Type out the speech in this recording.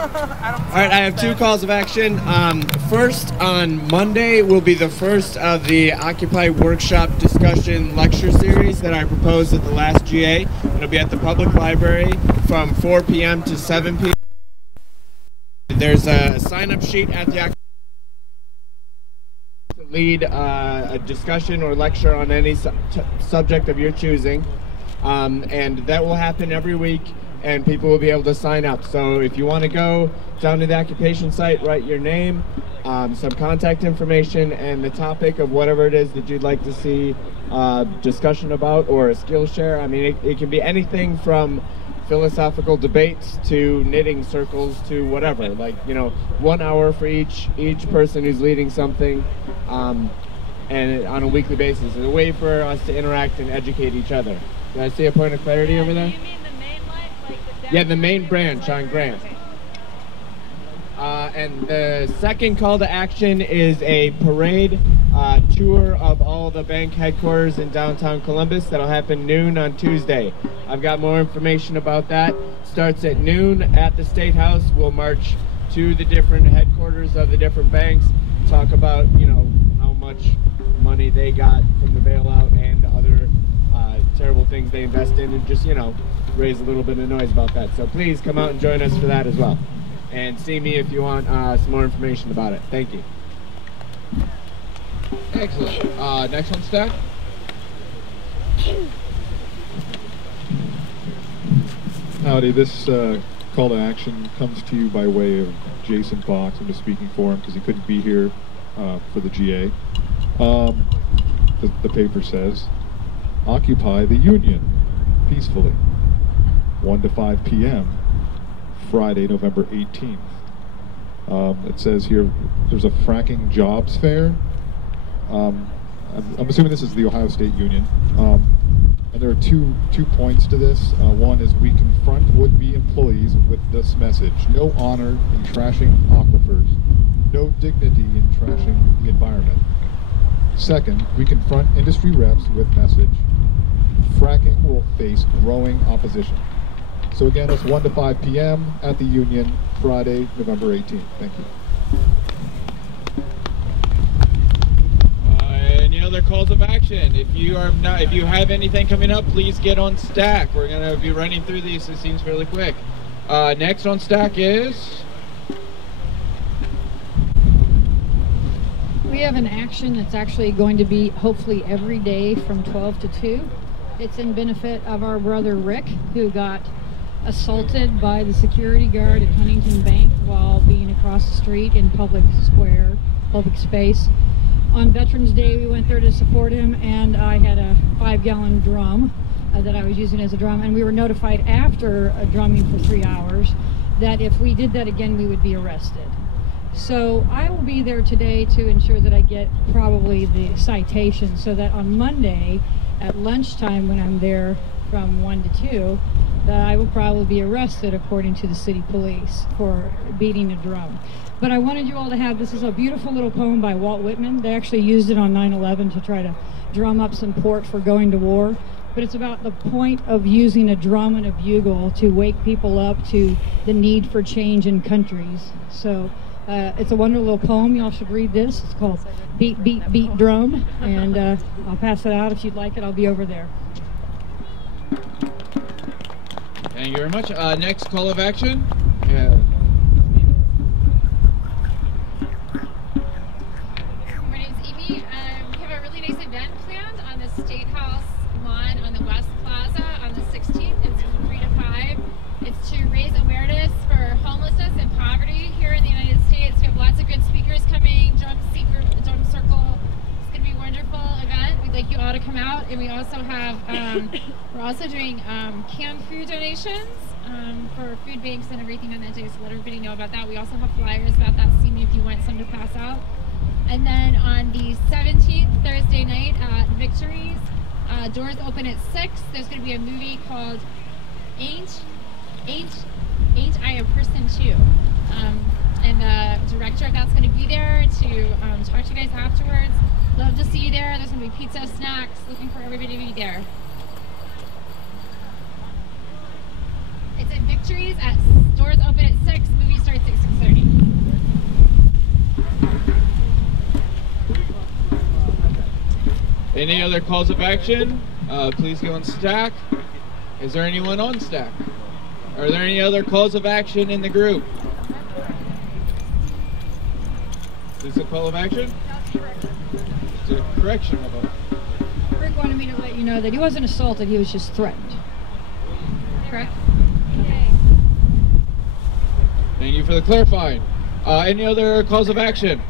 right, I have two calls of action. First, on Monday will be the first of the Occupy Workshop discussion lecture series that I proposed at the last GA. It'll be at the public library from 4 p.m. to 7 p.m. There's a sign-up sheet at the Occupy to lead a discussion or lecture on any subject of your choosing. And that will happen every week, and people will be able to sign up. So if you want to go down to the occupation site, write your name, some contact information, and the topic of whatever it is that you'd like to see discussion about, or a skill share. I mean, it can be anything from philosophical debates to knitting circles to whatever. Like, you know, 1 hour for each person who's leading something, and on a weekly basis. It's a way for us to interact and educate each other. Can I see a point of clarity over there? You mean the main line? Like the yeah, the main branch on Grant. Okay. And the second call to action is a parade tour of all the bank headquarters in downtown Columbus. That'll happen noon on Tuesday. I've got more information about that. Starts at noon at the State House. We'll march to the different headquarters of the different banks, talk about, you know, how much money they got from the bailout and other terrible things they invest in, and just, you know, raise a little bit of noise about that. So please come out and join us for that as well. And see me if you want some more information about it. Thank you. Excellent. Next on stack. Howdy, this call to action comes to you by way of Jason Fox. I'm just speaking for him because he couldn't be here for the GA. The paper says, occupy the Union peacefully, 1 to 5 p.m., Friday, November 18th. It says here there's a fracking jobs fair. I'm assuming this is the Ohio State Union. And there are two points to this. One is we confront would-be employees with this message: no honor in trashing aquifers, no dignity in trashing the environment. Second, we confront industry reps with message: fracking will face growing opposition. So again, it's 1 to 5 p.m. at the Union, Friday, November 18th. Thank you. Any other calls of action? If you have anything coming up, please get on stack. We're gonna be running through these. It seems fairly quick. Next on stack is. We have an action that's actually going to be hopefully every day from 12 to 2. It's in benefit of our brother Rick, who got assaulted by the security guard at Huntington Bank while being across the street in public square, public space. On Veterans Day, we went there to support him, and I had a 5-gallon drum that I was using as a drum, and we were notified after drumming for 3 hours that if we did that again, we would be arrested. So I will be there today to ensure that I get probably the citation, so that on Monday at lunchtime when I'm there from 1 to 2, that I will probably be arrested according to the city police for beating a drum. But I wanted you all to have, this is a beautiful little poem by Walt Whitman. They actually used it on 9/11 to try to drum up support for going to war. But it's about the point of using a drum and a bugle to wake people up to the need for change in countries. So it's a wonderful little poem. Y'all should read this. It's called Beat, Beat, Beat Drum. And I'll pass it out. If you'd like it, I'll be over there. Thank you very much. Next call of action. My name's Amy. We have a really nice event planned on the State House lawn on the West Plaza on the 16th. It's from 3 to 5. It's to raise awareness for homelessness and poverty here in the United States. We have lots of good speakers coming, drum circle. It's going to be a wonderful event. We'd like you all to come out. And we also have, we're also doing canned food donations for food banks and everything on that day, so let everybody know about that. We also have flyers about that. See me if you want some to pass out. And then on the 17th, Thursday night at Victories, doors open at 6. There's going to be a movie called Ain't I a Person Too? And the director of that's going to be there to talk to you guys afterwards. Love to see you there. There's going to be pizza, snacks. Looking for everybody to be there. It's at Victories. Doors open at 6. Movie starts Any other calls of action? Please go on stack. Is there anyone on stack? Are there any other calls of action in the group? Is this a call of action? It's a correction of a... Rick wanted me to let you know that he wasn't assaulted, he was just threatened. Correct? Thank you for the clarifying. Any other calls of action?